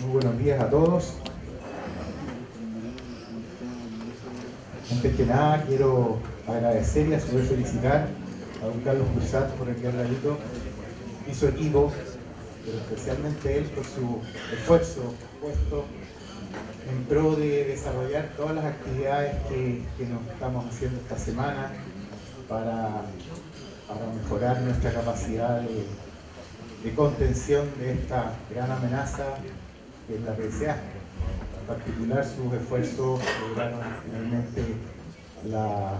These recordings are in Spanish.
Muy buenos días a todos. Antes que nada quiero agradecer y a su vez felicitar a don Carlos Cruzat por aquí al ladito y su equipo, pero especialmente él por su esfuerzo puesto en pro de desarrollar todas las actividades que nos estamos haciendo esta semana para mejorar nuestra capacidad de contención de esta gran amenaza que es la PSA. En particular, sus esfuerzos lograron finalmente la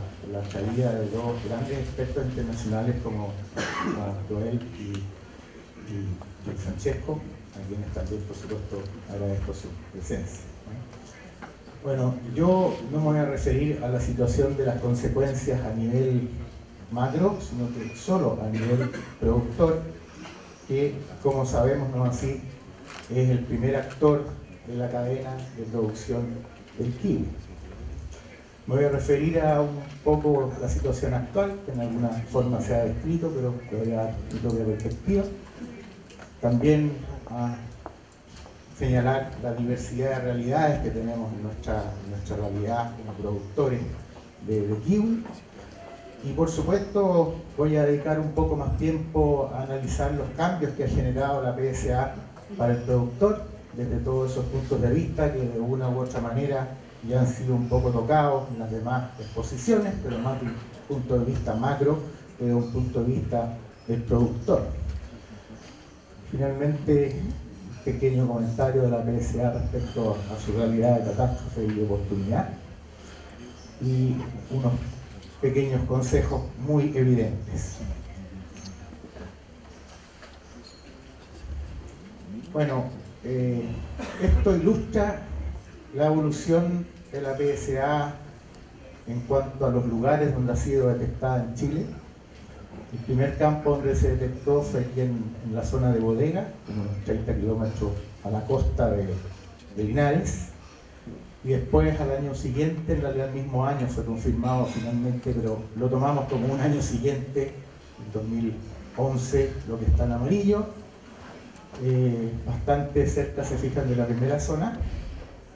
salida de dos grandes expertos internacionales como Joel y Francesco, a quienes también, por supuesto, agradezco su presencia. Bueno, yo no me voy a referir a la situación de las consecuencias a nivel macro, sino que solo a nivel productor, que, como sabemos, no así, es el primer actor de la cadena de producción del kiwi. Me voy a referir a un poco la situación actual, que en alguna forma se ha descrito, pero le voy a dar mi propia perspectiva. También a señalar la diversidad de realidades que tenemos en nuestra realidad como productores de kiwi. Y por supuesto voy a dedicar un poco más tiempo a analizar los cambios que ha generado la PSA para el productor, desde todos esos puntos de vista que de una u otra manera ya han sido un poco tocados en las demás exposiciones, pero más de un punto de vista macro que de un punto de vista del productor. Finalmente, un pequeño comentario de la PSA respecto a su realidad de catástrofe y de oportunidad, y unos pequeños consejos muy evidentes. Bueno, esto ilustra la evolución de la PSA en cuanto a los lugares donde ha sido detectada en Chile. El primer campo donde se detectó fue aquí en la zona de Bodega, unos 30 kilómetros a la costa de Linares. Y después, al año siguiente, en realidad el mismo año fue confirmado finalmente, pero lo tomamos como un año siguiente, en 2011, lo que está en amarillo. Bastante cerca, se fijan, de la primera zona.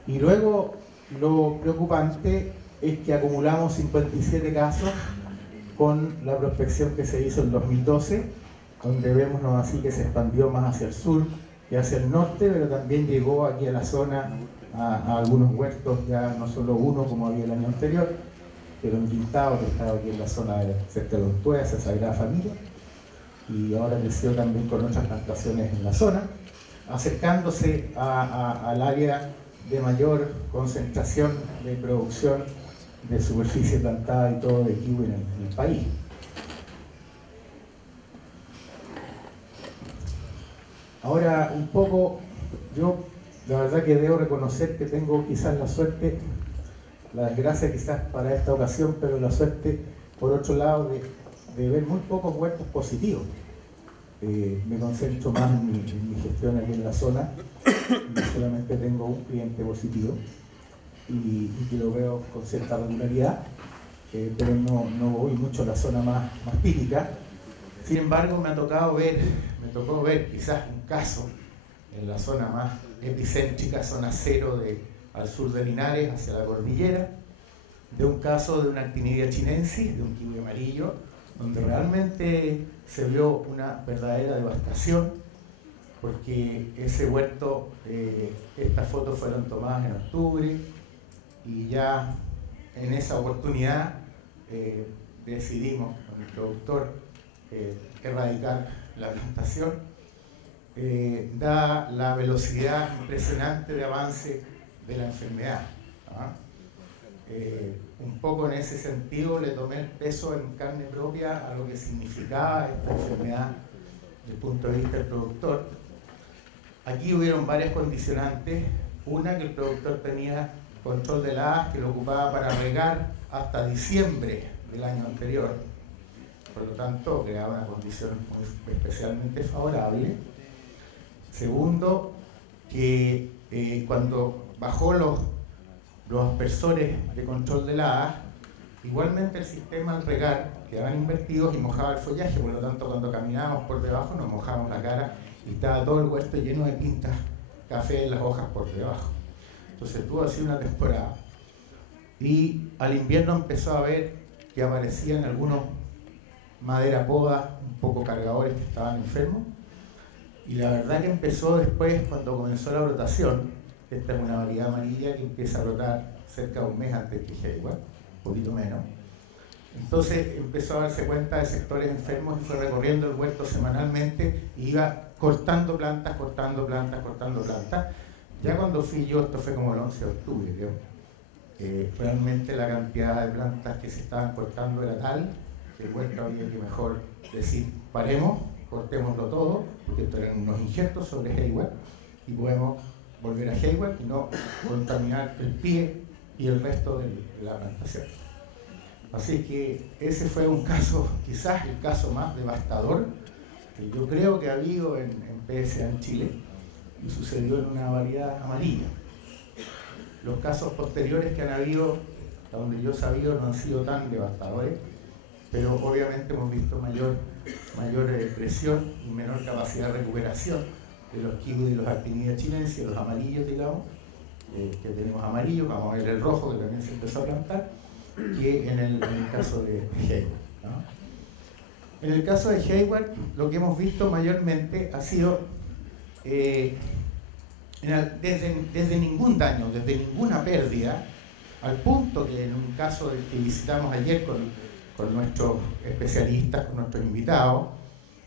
Y luego, lo preocupante es que acumulamos 57 casos con la prospección que se hizo en 2012, donde vemos así que se expandió más hacia el sur y hacia el norte, pero también llegó aquí a la zona, a algunos huertos, ya no solo uno como había el año anterior, pero en Quintado, que estaba aquí en la zona cerca de Lontuea, esa Sagrada Familia, y ahora creció también con otras plantaciones en la zona, acercándose al área de mayor concentración de producción de superficie plantada y todo de kiwi en el país. Ahora, un poco, yo la verdad que debo reconocer que tengo quizás la suerte, la desgracia quizás para esta ocasión, pero la suerte, por otro lado, de ver muy pocos huertos positivos. Me concentro más en mi gestión aquí en la zona, y solamente tengo un cliente positivo, y que lo veo con cierta regularidad, pero no voy mucho a la zona más típica. Sin embargo, me tocó ver quizás un caso en la zona más epicéntrica, zona cero al sur de Linares, hacia la cordillera, de un caso de una Actinidia chinensis, de un kiwi amarillo, donde realmente se vio una verdadera devastación, porque ese huerto, estas fotos fueron tomadas en octubre, y ya en esa oportunidad decidimos con el productor erradicar la plantación, da la velocidad impresionante de avance de la enfermedad. Un poco en ese sentido le tomé el peso en carne propia a lo que significaba esta enfermedad desde el punto de vista del productor. Aquí hubieron varias condicionantes. Una, que el productor tenía control de heladas que lo ocupaba para regar hasta diciembre del año anterior, por lo tanto creaba una condición muy especialmente favorable. Segundo, que cuando bajó los aspersores de control de heladas, igualmente el sistema al regar quedaban invertidos y mojaba el follaje, por lo tanto cuando caminábamos por debajo nos mojábamos la cara y estaba todo el huerto lleno de pintas café en las hojas por debajo. Entonces tuvo así una temporada y al invierno empezó a ver que aparecían algunos madera poda, un poco cargadores que estaban enfermos, y la verdad que empezó después, cuando comenzó la brotación. Esta es una variedad amarilla que empieza a brotar cerca de un mes antes que Hayward, un poquito menos. Entonces empezó a darse cuenta de sectores enfermos y fue recorriendo el huerto semanalmente y iba cortando plantas, cortando plantas, cortando plantas. Ya cuando fui yo, esto fue como el 11 de octubre, creo, realmente la cantidad de plantas que se estaban cortando era tal que el huerto había que mejor decir, paremos, cortémoslo todo, porque esto eran unos injertos sobre Hayward y podemos volver a Hayward y no contaminar el pie y el resto de la plantación. Así que ese fue un caso, quizás el caso más devastador que yo creo que ha habido en PSA en Chile, y sucedió en una variedad amarilla. Los casos posteriores que han habido, hasta donde yo he sabido, no han sido tan devastadores, pero obviamente hemos visto mayor presión y menor capacidad de recuperación de los kiwis y los actinides chilenses, los amarillos, digamos, que tenemos amarillos, vamos a ver el rojo que también se empezó a plantar, que en el caso de Hayward, ¿no? En el caso de Hayward, lo que hemos visto mayormente ha sido desde ningún daño, desde ninguna pérdida, al punto que en un caso que visitamos ayer con nuestros especialistas, con nuestros invitados,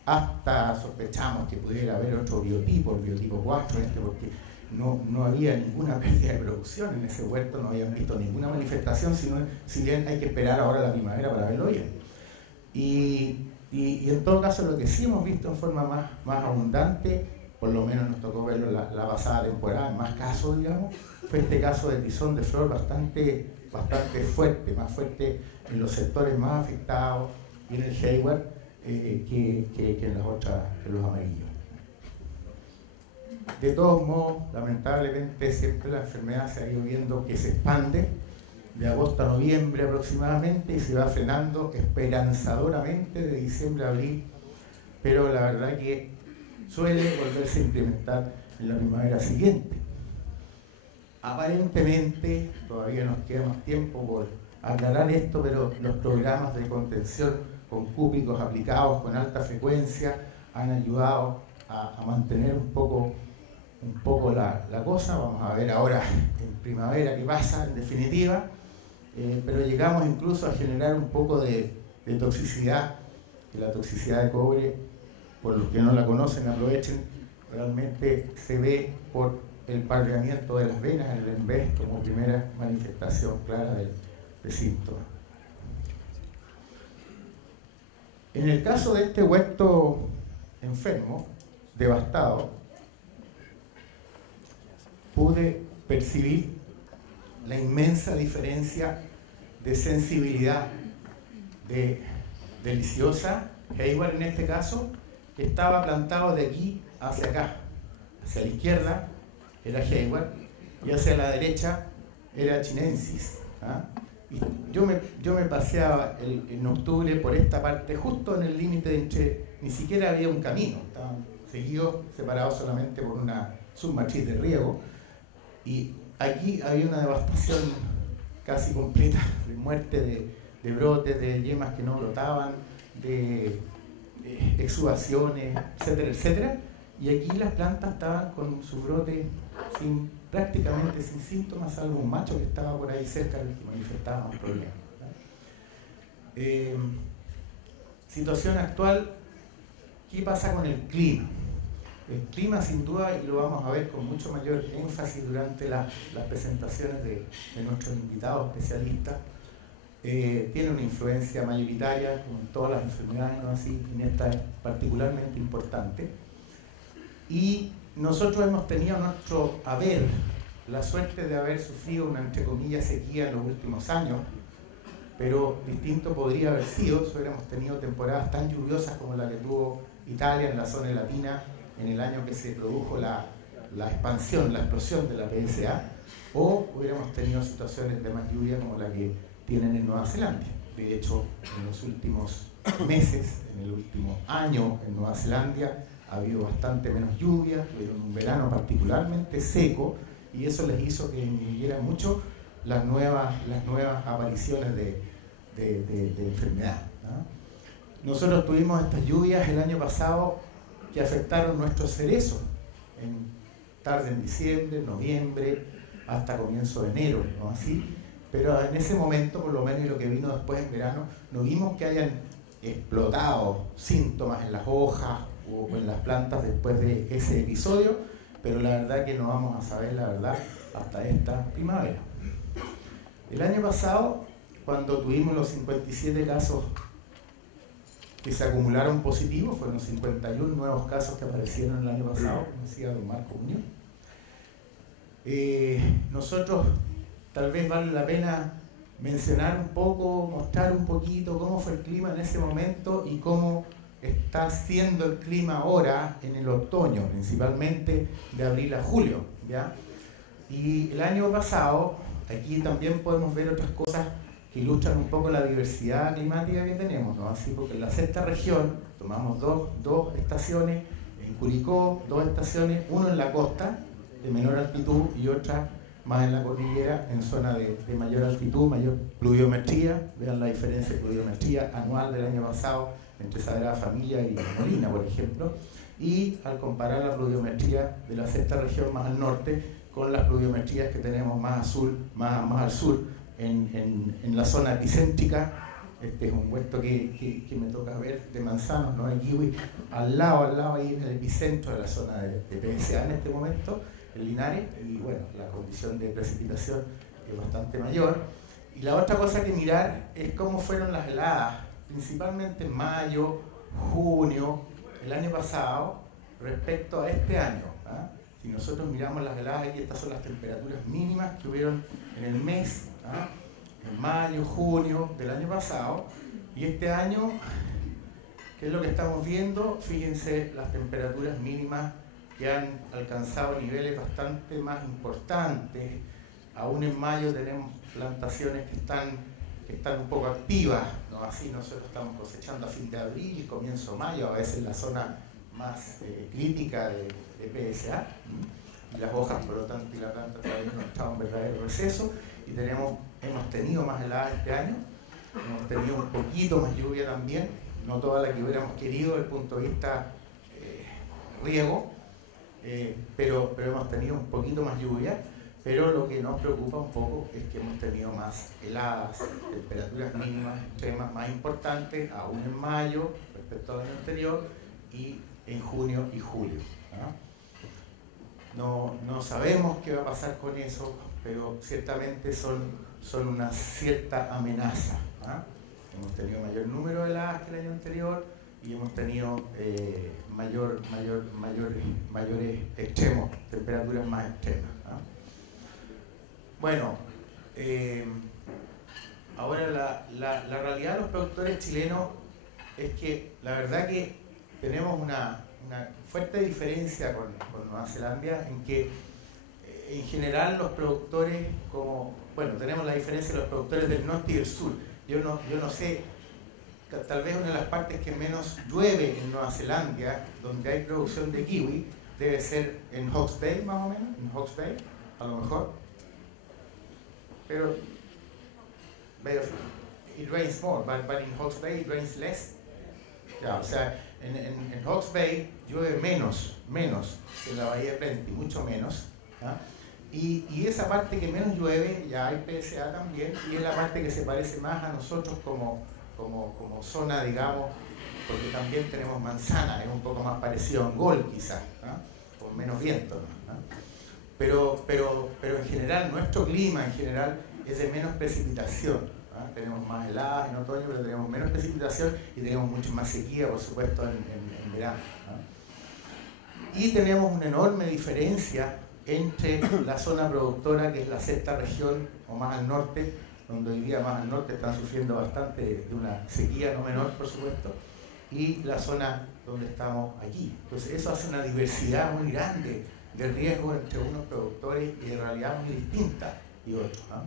hasta sospechamos que pudiera haber otro biotipo, el biotipo 4, porque no había ninguna pérdida de producción en ese huerto, no habían visto ninguna manifestación, si bien hay que esperar ahora la primavera para verlo bien. Y en todo caso, lo que sí hemos visto en forma más abundante, por lo menos nos tocó verlo la pasada temporada, en más casos, digamos, fue este caso de tizón de flor bastante fuerte, más fuerte en los sectores más afectados y en el Hayward que en las otras, en los amarillos. De todos modos, lamentablemente siempre la enfermedad se ha ido viendo que se expande de agosto a noviembre aproximadamente y se va frenando esperanzadoramente de diciembre a abril, pero la verdad que suele volverse a implementar en la primavera siguiente. Aparentemente, todavía nos queda más tiempo por aclarar esto, pero los programas de contención con cúbicos aplicados con alta frecuencia han ayudado a mantener un poco la cosa. Vamos a ver ahora en primavera qué pasa en definitiva, pero llegamos incluso a generar un poco de toxicidad, que la toxicidad de cobre, por los que no la conocen, aprovechen, realmente se ve por el pardeamiento de las venas en el ENVES como primera manifestación clara de síntomas. En el caso de este huerto enfermo, devastado, pude percibir la inmensa diferencia de sensibilidad de deliciosa, Hayward en este caso, que estaba plantado de aquí hacia acá. Hacia la izquierda era Hayward y hacia la derecha era Chinensis. Y yo me paseaba en octubre por esta parte, justo en el límite entre, ni siquiera había un camino, estaban seguidos, separados solamente por una submatriz de riego, y aquí había una devastación casi completa, de muerte de brotes, de yemas que no brotaban, de exudaciones, etcétera, etcétera, y aquí las plantas estaban con su brote prácticamente sin síntomas, salvo un macho que estaba por ahí cerca del que manifestaba un problema. Situación actual, ¿qué pasa con el clima? El clima, sin duda, y lo vamos a ver con mucho mayor énfasis durante las presentaciones de nuestros invitados especialistas, tiene una influencia mayoritaria, como en todas las enfermedades, ¿no? Así, en esta es particularmente importante. Y nosotros hemos tenido la suerte de haber sufrido una, entre comillas, sequía en los últimos años, pero distinto podría haber sido si hubiéramos tenido temporadas tan lluviosas como la que tuvo Italia en la zona latina en el año que se produjo la expansión, la explosión de la PSA, o hubiéramos tenido situaciones de más lluvia como la que tienen en Nueva Zelanda. De hecho, en los últimos meses, en el último año en Nueva Zelanda, ha habido bastante menos lluvia, tuvieron un verano particularmente seco, y eso les hizo que disminuyeran mucho las nuevas apariciones de enfermedad, ¿no? Nosotros tuvimos estas lluvias el año pasado que afectaron nuestros cerezos, tarde en diciembre, noviembre, hasta comienzo de enero, ¿no? Así, pero en ese momento, por lo menos, y lo que vino después en verano, no vimos que hayan explotado síntomas en las hojas o en las plantas después de ese episodio, pero la verdad que no vamos a saber la verdad hasta esta primavera. El año pasado, cuando tuvimos los 57 casos que se acumularon positivos, fueron 51 nuevos casos que aparecieron el año pasado, como decía don Marco Muñoz. Nosotros, tal vez vale la pena mencionar un poco, mostrar un poquito cómo fue el clima en ese momento y cómo está siendo el clima ahora en el otoño, principalmente de abril a julio, ¿ya? Y el año pasado, aquí también podemos ver otras cosas que ilustran un poco la diversidad climática que tenemos, ¿no? Así, porque en la sexta región tomamos dos estaciones, en Curicó, 2 estaciones, uno en la costa de menor altitud y otra más en la cordillera, en zona de mayor altitud, mayor pluviometría. Vean la diferencia de pluviometría anual del año pasado entre Sagrada Familia y Molina, por ejemplo, y al comparar la pluviometría de la sexta región más al norte con las pluviometrías que tenemos más al sur, en la zona epicéntrica. Este es un huerto que me toca ver de manzanos, no de kiwi, al lado ahí en el epicentro de la zona de PSA en este momento, en Linares, y bueno, la condición de precipitación es bastante mayor. Y la otra cosa que mirar es cómo fueron las heladas, principalmente en mayo, junio, el año pasado, respecto a este año, ¿ah? Si nosotros miramos las heladas, aquí estas son las temperaturas mínimas que hubieron en el mes, ¿ah? En mayo, junio del año pasado, y este año, ¿qué es lo que estamos viendo? Fíjense las temperaturas mínimas que han alcanzado niveles bastante más importantes. Aún en mayo tenemos plantaciones que están un poco activas, ¿no? Así nosotros estamos cosechando a fin de abril, comienzo de mayo, a veces la zona más crítica de PSA, y las hojas, por lo tanto, y la planta todavía no está en verdadero receso, y hemos tenido más heladas este año, hemos tenido un poquito más lluvia también, no toda la que hubiéramos querido desde el punto de vista riego, pero hemos tenido un poquito más lluvia. Pero lo que nos preocupa un poco es que hemos tenido más heladas, temperaturas mínimas extremas más importantes, aún en mayo respecto al año anterior, y en junio y julio, ¿no? No sabemos qué va a pasar con eso, pero ciertamente son una cierta amenaza, ¿no? Hemos tenido mayor número de heladas que el año anterior y hemos tenido mayores extremos, temperaturas más extremas, ¿no? Bueno, ahora la realidad de los productores chilenos es que la verdad que tenemos una fuerte diferencia con Nueva Zelanda, en que en general los productores, tenemos la diferencia de los productores del norte y del sur. Yo no sé, tal vez una de las partes que menos llueve en Nueva Zelanda, donde hay producción de kiwi, debe ser en Hawke's Bay, más o menos, en Hawke's Bay, a lo mejor. Pero it rains more, but in Hawke's Bay it rains less. O sea, en Hawke's Bay llueve menos que en la Bahía de Plenty, mucho menos, ¿ah? Y esa parte que menos llueve, ya hay PSA también, y es la parte que se parece más a nosotros como zona, digamos, porque también tenemos manzana, es un poco más parecido a Angol quizás, con menos viento, ¿no? Pero en general, nuestro clima en general es de menos precipitación, ¿no? Tenemos más heladas en otoño, pero tenemos menos precipitación y tenemos mucho más sequía, por supuesto, en verano, ¿no? Y tenemos una enorme diferencia entre la zona productora, que es la sexta región, o más al norte, donde hoy día más al norte están sufriendo bastante de una sequía no menor, por supuesto, y la zona donde estamos aquí. Entonces eso hace una diversidad muy grande de riesgo entre unos productores y de realidad muy distinta y otros, ¿no?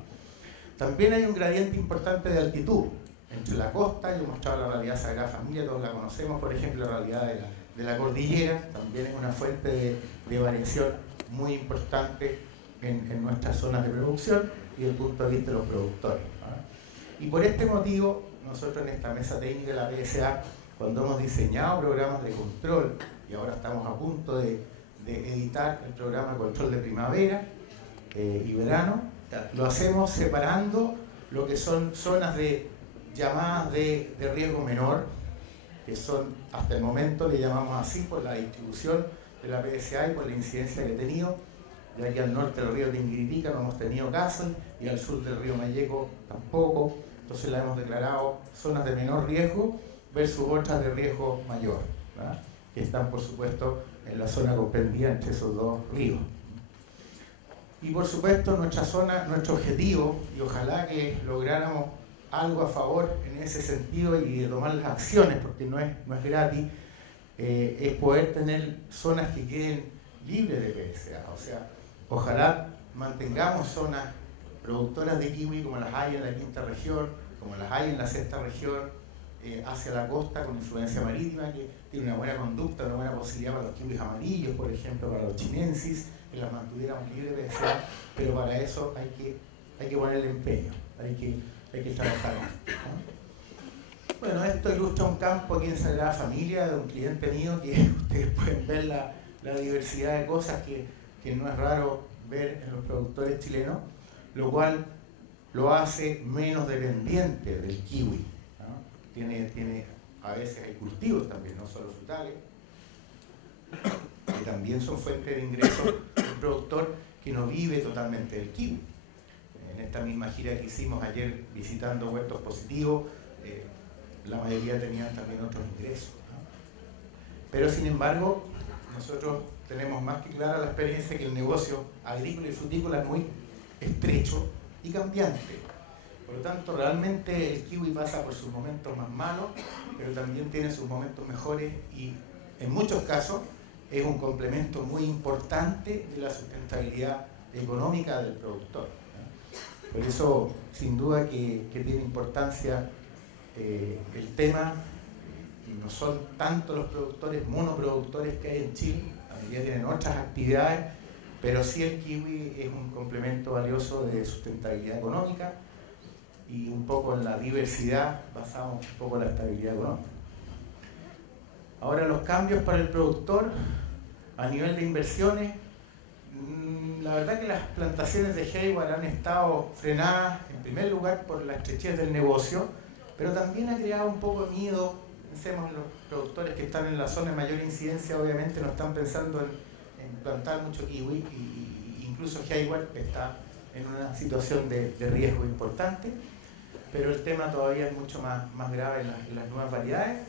También hay un gradiente importante de altitud entre la costa. Yo he mostrado la realidad Sagrada Familia, todos la conocemos, por ejemplo, la realidad de la cordillera, también es una fuente de variación muy importante en nuestras zonas de producción y desde el punto de vista de los productores. Y por este motivo, nosotros en esta mesa técnica de la PSA, cuando hemos diseñado programas de control, y ahora estamos a punto de editar el programa de control de primavera y verano, lo hacemos separando lo que son zonas llamadas de riesgo menor, que son, hasta el momento le llamamos así por la distribución de la PSA y por la incidencia que he tenido. Ya aquí al norte del río Tinguiririca no hemos tenido casos, y al sur del río Malleco tampoco. Entonces la hemos declarado zonas de menor riesgo versus otras de riesgo mayor, ¿verdad?, que están, por supuesto, en la zona comprendida entre esos dos ríos. Y por supuesto nuestra zona, nuestro objetivo, y ojalá que lográramos algo a favor en ese sentido y de tomar las acciones, porque no es gratis, es poder tener zonas que queden libres de PSA. O sea, ojalá mantengamos zonas productoras de kiwi como las hay en la quinta región, como las hay en la sexta región, hacia la costa con influencia marítima, que tiene una buena conducta, una buena posibilidad para los kiwis amarillos, por ejemplo, para los chinensis, que las mantuviéramos libres de PSA, pero para eso hay que ponerle empeño, hay que trabajar, ¿no? Bueno, esto ilustra un campo aquí en Sagrada Familia de un cliente mío, que ustedes pueden ver la diversidad de cosas que no es raro ver en los productores chilenos, lo cual lo hace menos dependiente del kiwi, ¿no? Tiene, a veces hay cultivos también, no solo frutales, que también son fuentes de ingresos del productor que no vive totalmente del kiwi. En esta misma gira que hicimos ayer visitando huertos positivos, la mayoría tenían también otros ingresos, ¿no? Pero sin embargo, nosotros tenemos más que clara la experiencia que el negocio agrícola y frutícola es muy estrecho y cambiante. Por lo tanto, realmente el kiwi pasa por sus momentos más malos, pero también tiene sus momentos mejores y en muchos casos es un complemento muy importante de la sustentabilidad económica del productor, ¿no? Por eso, sin duda que tiene importancia el tema. No son tanto los productores monoproductores que hay en Chile, la mayoría tienen otras actividades, pero sí el kiwi es un complemento valioso de sustentabilidad económica y un poco en la diversidad basamos un poco en la estabilidad económica. Ahora, los cambios para el productor a nivel de inversiones, la verdad que las plantaciones de Hayward han estado frenadas en primer lugar por la estrechez del negocio, pero también ha creado un poco de miedo. Pensemos en los productores que están en la zona de mayor incidencia, obviamente no están pensando en plantar mucho kiwi, y incluso Hayward está en una situación de riesgo importante, pero el tema todavía es mucho más grave en las nuevas variedades,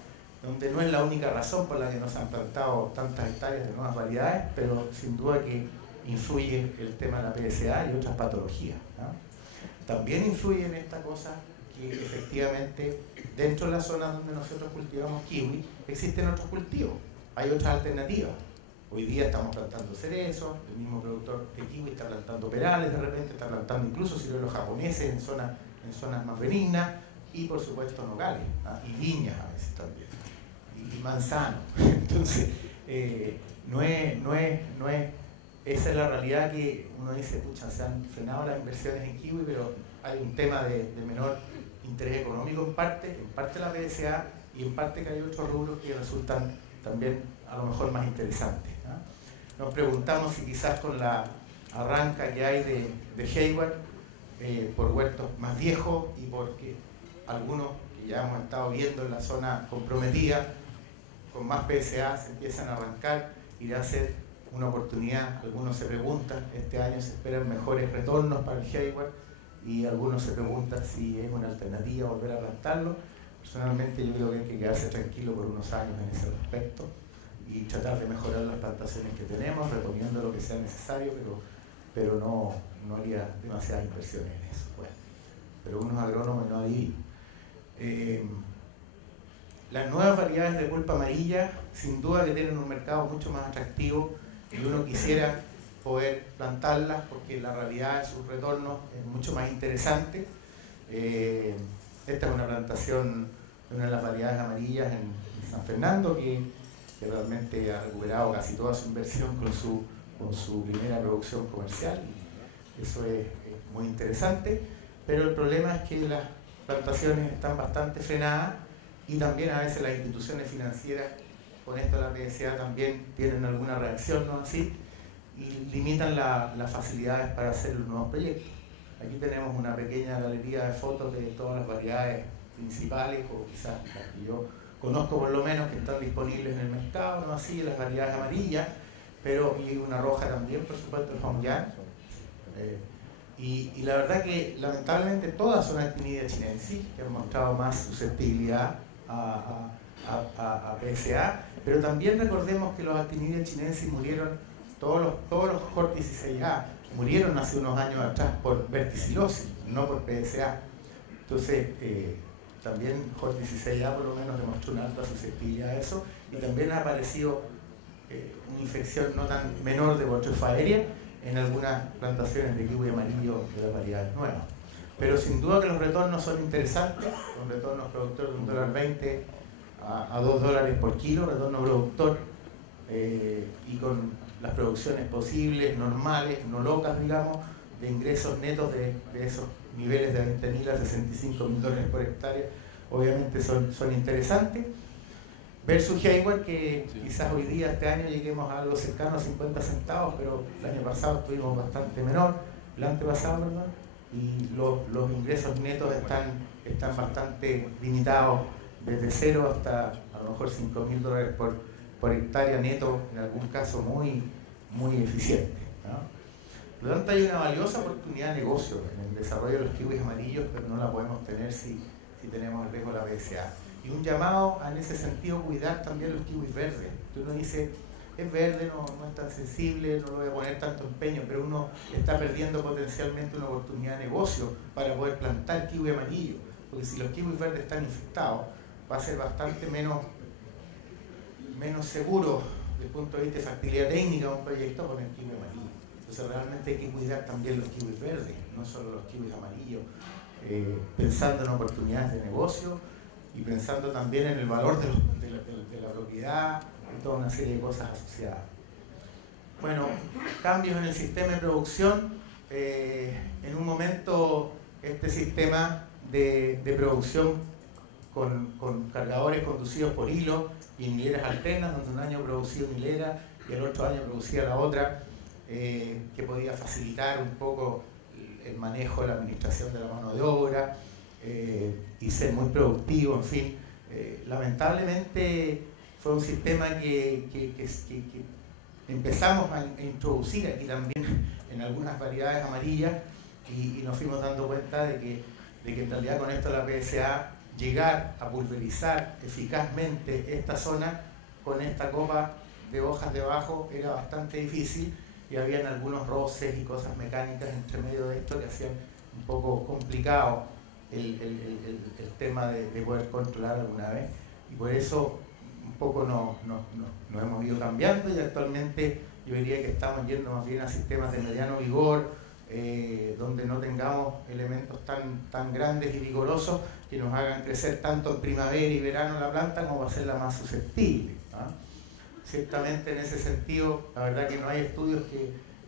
donde no es la única razón por la que no se han plantado tantas hectáreas de nuevas variedades, pero sin duda que influye el tema de la PSA y otras patologías, ¿no? También influye en esta cosa que efectivamente dentro de las zonas donde nosotros cultivamos kiwi existen otros cultivos, hay otras alternativas. Hoy día estamos plantando cerezos, el mismo productor de kiwi está plantando perales, de repente está plantando incluso ciruelos japoneses en zonas más benignas, y por supuesto nogales, ¿no? Y viñas a veces también, y manzanos. Entonces, esa es la realidad, que uno dice, pucha, se han frenado las inversiones en kiwi, pero hay un tema de menor interés económico en parte la PSA, y en parte que hay otros rubros que resultan también a lo mejor más interesantes, ¿no? Nos preguntamos si quizás con la arranca que hay de Hayward, por huertos más viejos y porque algunos que ya hemos estado viendo en la zona comprometida con más PSA se empiezan a arrancar, irá a ser una oportunidad. Algunos se preguntan, este año se esperan mejores retornos para el Hayward, y algunos se preguntan si es una alternativa volver a plantarlo. Personalmente yo creo que hay que quedarse tranquilo por unos años en ese respecto y tratar de mejorar las plantaciones que tenemos, reponiendo lo que sea necesario, pero no haría demasiadas inversiones en eso. Bueno, pero unos agrónomos no adivinan. Las nuevas variedades de pulpa amarilla sin duda que tienen un mercado mucho más atractivo, y uno quisiera poder plantarlas porque la realidad de sus retornos es mucho más interesante. Esta es una plantación de una de las variedades amarillas en San Fernando, que que realmente ha recuperado casi toda su inversión con su primera producción comercial. Eso es muy interesante, pero el problema es que las plantaciones están bastante frenadas y también a veces las instituciones financieras, con esto la PSA también tienen alguna reacción, ¿no? Así, y limitan las facilidades para hacer los nuevos proyectos. Aquí tenemos una pequeña galería de fotos de todas las variedades principales, o quizás las que yo conozco por lo menos, que están disponibles en el mercado, ¿no? Así, las variedades amarillas, pero y una roja también, por supuesto, el Hongyan. Y la verdad que lamentablemente todas son actinides chinensis, que han mostrado más susceptibilidad a PSA, pero también recordemos que los actinides chinensis murieron, todos los Hort16A murieron hace unos años atrás por verticilosis, no por PSA. Entonces, también Hort16A por lo menos demostró una alta susceptibilidad a eso, y también ha aparecido una infección no tan menor de Botrytis aérea en algunas plantaciones de kiwi amarillo de las variedades nuevas. Pero sin duda que los retornos son interesantes, con retornos productores de $1.20 a $2 por kilo, retorno productor, y con las producciones posibles, normales, no locas, digamos, de ingresos netos de esos niveles de $20.000 a $65.000 por hectárea, obviamente son interesantes. Versus Hayward, que quizás hoy día, este año, lleguemos a algo cercano a 50 centavos, pero el año pasado estuvimos bastante menor, el antepasado, ¿verdad? Y los ingresos netos están bastante limitados, desde 0 hasta a lo mejor $5.000 por hectárea neto, en algún caso muy eficiente, ¿no? Por lo tanto, hay una valiosa oportunidad de negocio en el desarrollo de los kiwis amarillos, pero no la podemos tener si tenemos el riesgo de la PSA. Y un llamado en ese sentido, cuidar también los kiwis verdes. Uno dice, es verde, no es tan sensible, no le voy a poner tanto empeño, pero uno está perdiendo potencialmente una oportunidad de negocio para poder plantar kiwi amarillo. Porque si los kiwis verdes están infectados, va a ser bastante menos seguro desde el punto de vista de factibilidad técnica de un proyecto con el kiwi amarillo. Entonces realmente hay que cuidar también los kiwis verdes, no solo los kiwis amarillos, pensando en oportunidades de negocio y pensando también en el valor de la propiedad y toda una serie de cosas asociadas. Bueno, cambios en el sistema de producción. En un momento este sistema de producción con cargadores conducidos por hilo y en hileras alternas, donde un año producía una hilera y el otro año producía la otra, que podía facilitar un poco el manejo, la administración de la mano de obra, y ser muy productivo, en fin. Lamentablemente fue un sistema que empezamos a introducir aquí también en algunas variedades amarillas y nos fuimos dando cuenta de que en realidad con esto la PSA llegar a pulverizar eficazmente esta zona con esta copa de hojas debajo era bastante difícil y habían algunos roces y cosas mecánicas entre medio de esto que hacían un poco complicado el tema de poder controlar alguna vez, y por eso un poco nos hemos ido cambiando y actualmente yo diría que estamos yendo más bien a sistemas de mediano vigor, donde no tengamos elementos tan grandes y vigorosos que nos hagan crecer tanto en primavera y verano la planta como va a serla más susceptible, ¿no? Ciertamente en ese sentido, la verdad que no hay estudios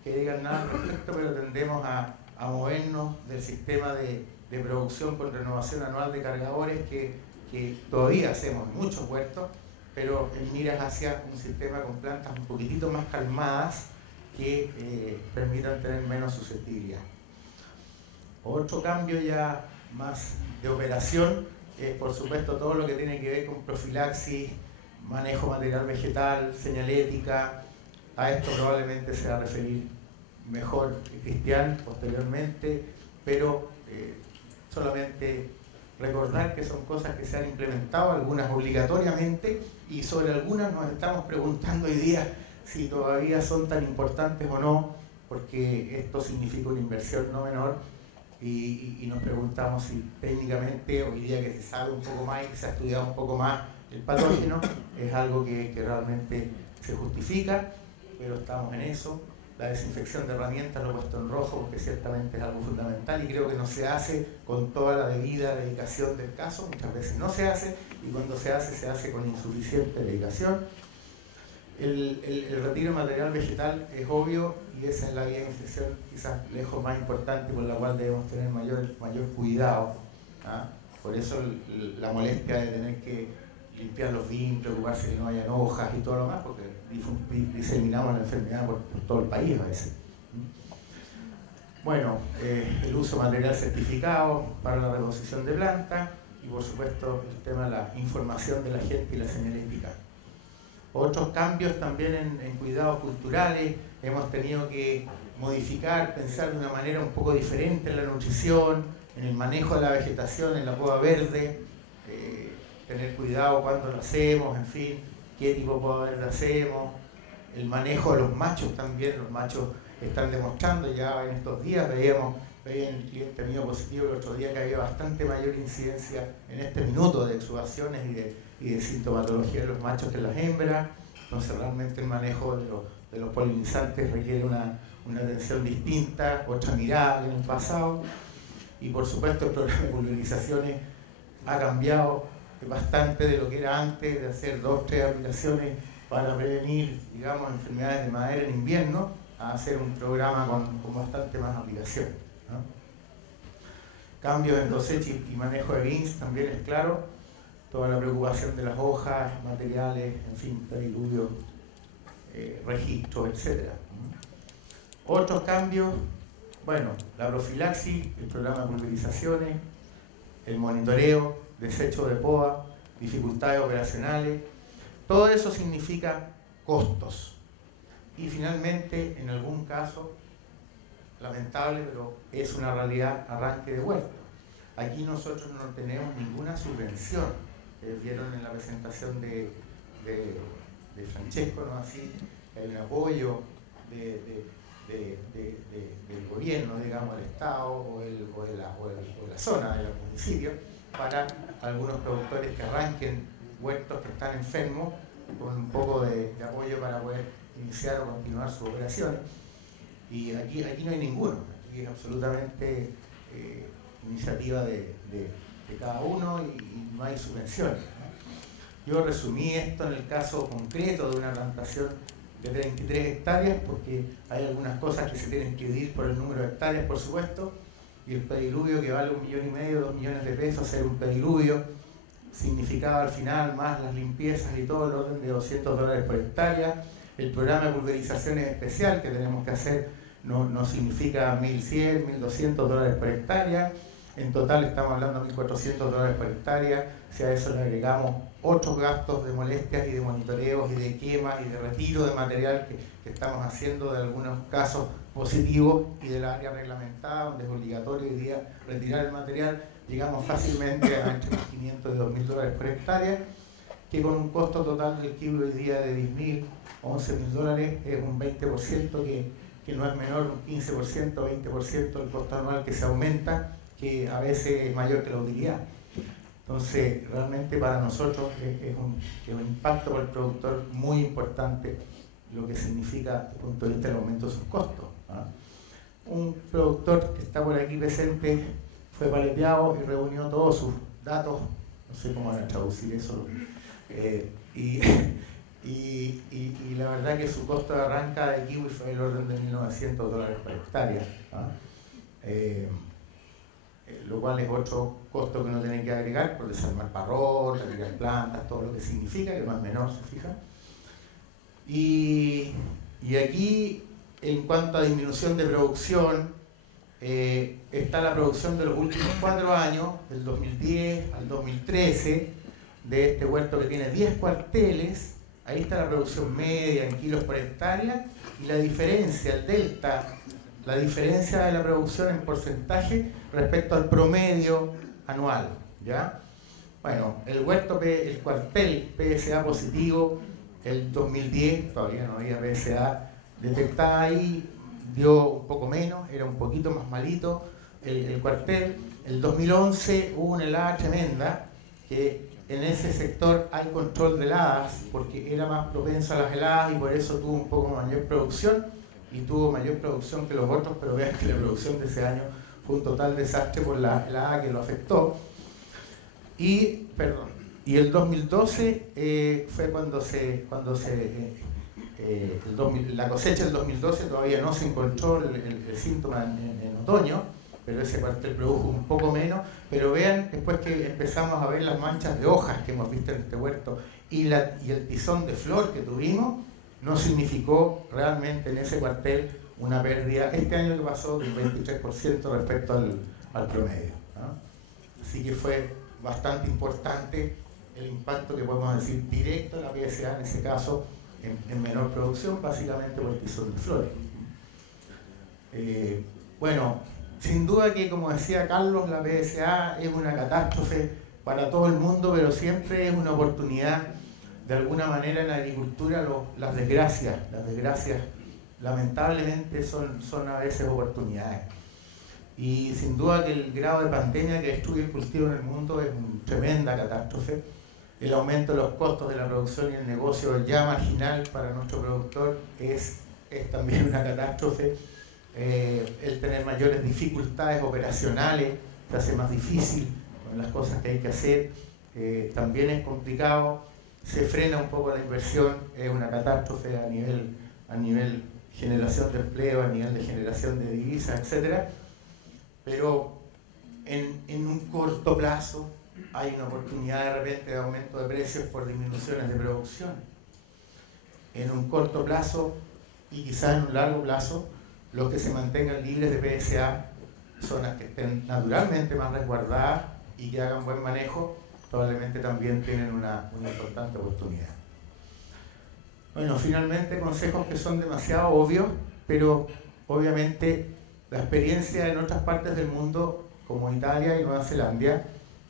que digan nada al respecto, pero tendemos a movernos del sistema de producción con renovación anual de cargadores que todavía hacemos en muchos huertos, pero en miras hacia un sistema con plantas un poquitito más calmadas que permitan tener menos susceptibilidad. Otro cambio ya más de operación es por supuesto todo lo que tiene que ver con profilaxis, manejo material vegetal, señalética. A esto probablemente se va a referir mejor Cristian posteriormente, pero solamente recordar que son cosas que se han implementado, algunas obligatoriamente, y sobre algunas nos estamos preguntando hoy día si todavía son tan importantes o no, porque esto significa una inversión no menor, y nos preguntamos si técnicamente hoy día que se sabe un poco más y que se ha estudiado un poco más el patógeno, es algo que realmente se justifica, pero estamos en eso. La desinfección de herramientas lo he puesto en rojo porque ciertamente es algo fundamental y creo que no se hace con toda la debida dedicación del caso, muchas veces no se hace, y cuando se hace con insuficiente dedicación. El retiro de material vegetal es obvio y esa es la vía de infección quizás lejos más importante por la cual debemos tener mayor cuidado. ¿Ah? Por eso la molestia de tener que limpiar los bins, preocuparse que no hayan hojas y todo lo más, porque diseminamos la enfermedad por todo el país a veces. Bueno, el uso de material certificado para la reposición de plantas y por supuesto el tema de la información de la gente y la señalética. Otros cambios también en cuidados culturales, hemos tenido que modificar, pensar de una manera un poco diferente en la nutrición, en el manejo de la vegetación, en la poda verde, tener cuidado cuando lo hacemos, en fin, qué tipo de poda verde hacemos, el manejo de los machos también, los machos están demostrando ya en estos días, veían el cliente mío positivo el otro día que había bastante mayor incidencia en este minuto de exudaciones y de sintomatología de los machos que en las hembras. Entonces realmente el manejo de los polinizantes requiere una atención distinta, otra mirada que en el pasado. Y por supuesto el programa de pulverizaciones ha cambiado bastante de lo que era antes, de hacer 2 o 3 aplicaciones para prevenir, digamos, enfermedades de madera en invierno, a hacer un programa con bastante más aplicación, ¿no? Cambios en cosecha y manejo de bins también es claro, toda la preocupación de las hojas, materiales, en fin, pediluvio, registros, etc. Otros cambios, bueno, la profilaxis, el programa de pulverizaciones, el monitoreo, desecho de poda, dificultades operacionales, todo eso significa costos. Y finalmente, en algún caso, lamentable, pero es una realidad, arranque de huerto. Aquí nosotros no tenemos ninguna subvención. Vieron en la presentación de Francesco, ¿no? Así, hay un apoyo del gobierno, digamos, del Estado o la zona del municipio para algunos productores que arranquen huertos que están enfermos con un poco de apoyo para poder iniciar o continuar sus operaciones. Y aquí no hay ninguno, aquí es absolutamente iniciativa de cada uno y no hay subvenciones, ¿no? Yo resumí esto en el caso concreto de una plantación de 33 hectáreas porque hay algunas cosas que se tienen que medir por el número de hectáreas, por supuesto, y el pediluvio que vale 1,5 millones, 2 millones de pesos, hacer un pediluvio significaba al final, más las limpiezas y todo, el orden de $200 por hectárea. El programa de pulverizaciones especial que tenemos que hacer no significa 1.100, $1.200 por hectárea. En total estamos hablando de $1.400 por hectárea. Si a eso le agregamos otros gastos de molestias y de monitoreos y de quema y de retiro de material que estamos haciendo de algunos casos positivos y del área reglamentada, donde es obligatorio hoy día retirar el material, llegamos fácilmente a entre $1.500 y $2.000 por hectárea, que con un costo total del kilo hoy día de $10.000 o $11.000 es un 20% que no es menor, un 15% o 20% del costo anual que se aumenta, que a veces es mayor que la utilidad. Entonces, realmente para nosotros es un impacto para el productor muy importante lo que significa desde el punto de vista del aumento de sus costos, ¿ah? Un productor que está por aquí presente fue paleteado y reunió todos sus datos, no sé cómo van a traducir eso, y la verdad que su costo de arranca de kiwi fue del orden de $1.900 por hectárea, ¿ah? Lo cual es otro costo que uno tiene que agregar por desarmar parrón, agregar plantas, todo lo que significa, que no es menor, se fija. Y aquí, en cuanto a disminución de producción, está la producción de los últimos 4 años, del 2010 al 2013, de este huerto que tiene 10 cuarteles. Ahí está la producción media en kilos por hectárea y la diferencia, el delta, la diferencia de la producción en porcentaje respecto al promedio anual, ¿ya? Bueno, el huerto, el cuartel PSA positivo, el 2010, todavía no había PSA detectada ahí, dio un poco menos, era un poquito más malito el cuartel. El 2011 hubo una helada tremenda, que en ese sector hay control de heladas, porque era más propenso a las heladas y por eso tuvo un poco mayor producción, y tuvo mayor producción que los otros, pero vean que la producción de ese año fue un total desastre por la helada que lo afectó. Y el 2012 fue cuando se la cosecha del 2012 todavía no se encontró el síntoma en otoño, pero ese cuartel produjo un poco menos. Pero vean, después que empezamos a ver las manchas de hojas que hemos visto en este huerto y el tizón de flor que tuvimos, no significó realmente en ese cuartel una pérdida este año que pasó del 23% respecto al promedio, ¿no? Así que fue bastante importante el impacto que podemos decir directo en la PSA, en ese caso en menor producción, básicamente por el tizón de flores. Bueno, sin duda que, como decía Carlos, la PSA es una catástrofe para todo el mundo, pero siempre es una oportunidad. De alguna manera en la agricultura las desgracias lamentablemente son a veces oportunidades. Y sin duda que el grado de pandemia que destruye el cultivo en el mundo es una tremenda catástrofe. El aumento de los costos de la producción y el negocio ya marginal para nuestro productor es también una catástrofe. El tener mayores dificultades operacionales se hace más difícil con las cosas que hay que hacer, también es complicado. Se frena un poco la inversión, es una catástrofe a nivel generación de empleo, a nivel de generación de divisas, etc. Pero en un corto plazo hay una oportunidad de repente de aumento de precios por disminuciones de producción. En un corto plazo y quizás en un largo plazo, los que se mantengan libres de PSA, zonas que estén naturalmente más resguardadas y que hagan buen manejo, probablemente también tienen una importante oportunidad. Bueno, finalmente consejos que son demasiado obvios, pero obviamente la experiencia en otras partes del mundo, como Italia y Nueva Zelanda,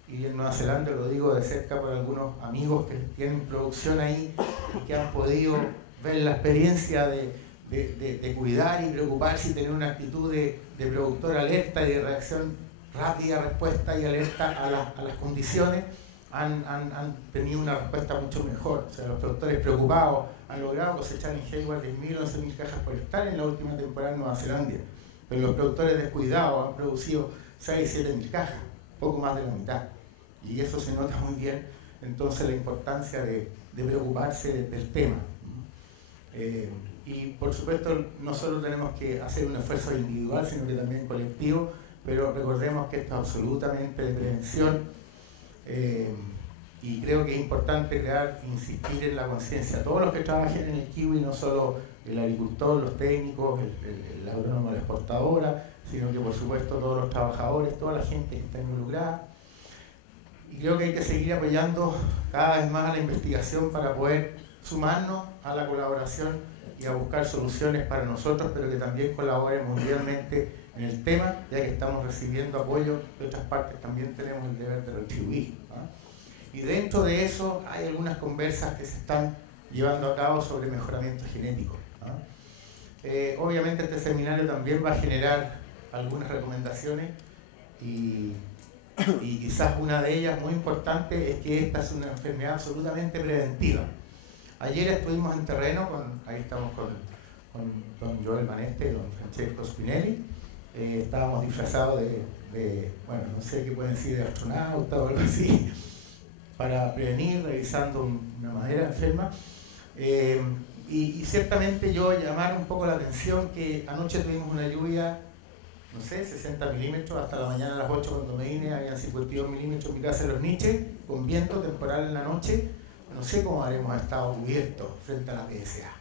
y en Nueva Zelanda lo digo de cerca por algunos amigos que tienen producción ahí y que han podido ver la experiencia de cuidar y preocuparse y tener una actitud de productor alerta y de reacción rápida, respuesta y alerta a las condiciones. Han tenido una respuesta mucho mejor. O sea, los productores preocupados han logrado cosechar en Hayward 10.000 o 11.000 cajas por hectárea en la última temporada en Nueva Zelanda. Pero los productores descuidados han producido 6.000 o 7.000 cajas, poco más de la mitad. Y eso se nota muy bien, entonces, la importancia de preocuparse del tema. Y por supuesto, no solo tenemos que hacer un esfuerzo individual, sino que también colectivo, pero recordemos que esto es absolutamente de prevención. Y creo que es importante insistir en la conciencia. Todos los que trabajen en el kiwi, no solo el agricultor, los técnicos, el agrónomo, la exportadora, sino que por supuesto todos los trabajadores, toda la gente que está involucrada. Y creo que hay que seguir apoyando cada vez más a la investigación para poder sumarnos a la colaboración y a buscar soluciones para nosotros, pero que también colaboren mundialmente en el tema, ya que estamos recibiendo apoyo de otras partes, también tenemos el deber de retribuir, ¿no? Y dentro de eso hay algunas conversas que se están llevando a cabo sobre mejoramiento genético, ¿no? Obviamente este seminario también va a generar algunas recomendaciones y quizás una de ellas muy importante es que esta es una enfermedad absolutamente preventiva. Ayer estuvimos en terreno, ahí estamos con don Joel Maneste y don Francesco Spinelli. Estábamos disfrazados bueno, no sé qué pueden decir, de astronauta o algo así, para prevenir, revisando una madera enferma. Y ciertamente yo llamar un poco la atención que anoche tuvimos una lluvia, no sé, 60 milímetros, hasta la mañana a las 8 cuando me vine habían 52 milímetros en mi casa en Los Niches, con viento temporal en la noche. No sé cómo habremos estado cubiertos frente a la PSA.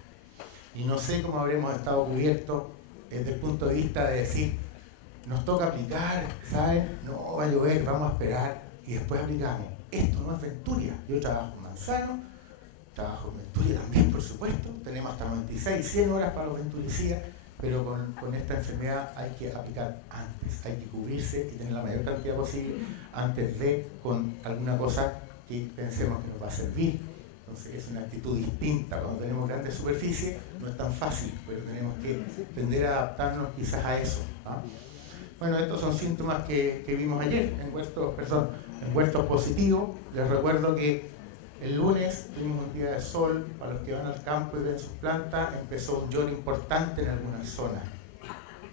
Y no sé cómo habremos estado cubiertos desde el punto de vista de decir, nos toca aplicar, ¿sabes? No va a llover, vamos a esperar y después aplicamos. Esto no es Venturia. Yo trabajo en Manzano, trabajo en Venturia también, por supuesto. Tenemos hasta 96, 100 horas para los venturicidas, pero con esta enfermedad hay que aplicar antes, hay que cubrirse y tener la mayor cantidad posible antes de con alguna cosa que pensemos que nos va a servir. Entonces es una actitud distinta. Cuando tenemos grandes superficies no es tan fácil, pero tenemos que tender a adaptarnos quizás a eso, ¿no? Bueno, estos son síntomas que vimos ayer en huertos positivos. Les recuerdo que el lunes tuvimos un día de sol. Para los que van al campo y ven sus plantas, empezó un lloro importante en algunas zonas,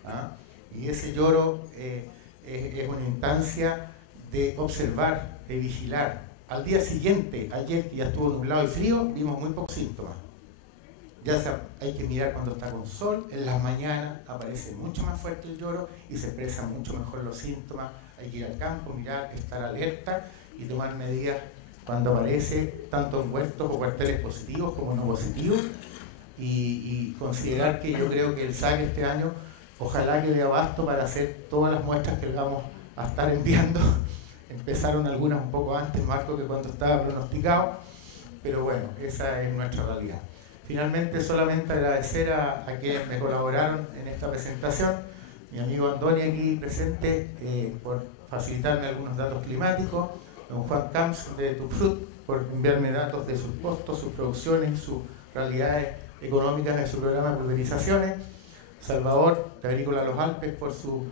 ¿ah? Y ese lloro es una instancia de observar, de vigilar. Al día siguiente, ayer que ya estuvo nublado y frío, vimos muy pocos síntomas. hay que mirar cuando está con sol, en las mañanas aparece mucho más fuerte el lloro y se expresan mucho mejor los síntomas. Hay que ir al campo, mirar, estar alerta y tomar medidas cuando aparece, tanto en huertos o cuarteles positivos como no positivos, y considerar que yo creo que el SAC este año ojalá que dé abasto para hacer todas las muestras que vamos a estar enviando. Empezaron algunas un poco antes, Marco, que cuando estaba pronosticado, pero bueno, esa es nuestra realidad. Finalmente, solamente agradecer a quienes me colaboraron en esta presentación, mi amigo Andoni aquí presente, por facilitarme algunos datos climáticos, don Juan Camps de Tupfrut por enviarme datos de sus costos, sus producciones, sus realidades económicas de su programa de pulverizaciones, Salvador de Agrícola Los Alpes por su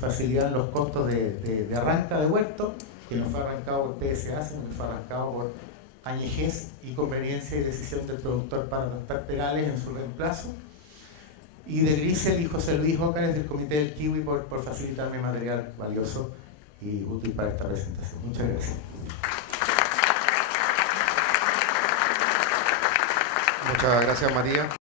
facilidad en los costos de arranca de huerto, que no fue arrancado por PSA, sino que fue arrancado por añejez y conveniencia y decisión del productor para adoptar perales en su reemplazo, y de Grisel y José Luis Ócanes del Comité del Kiwi por facilitarme material valioso y útil para esta presentación. Muchas gracias. Muchas gracias, Matías.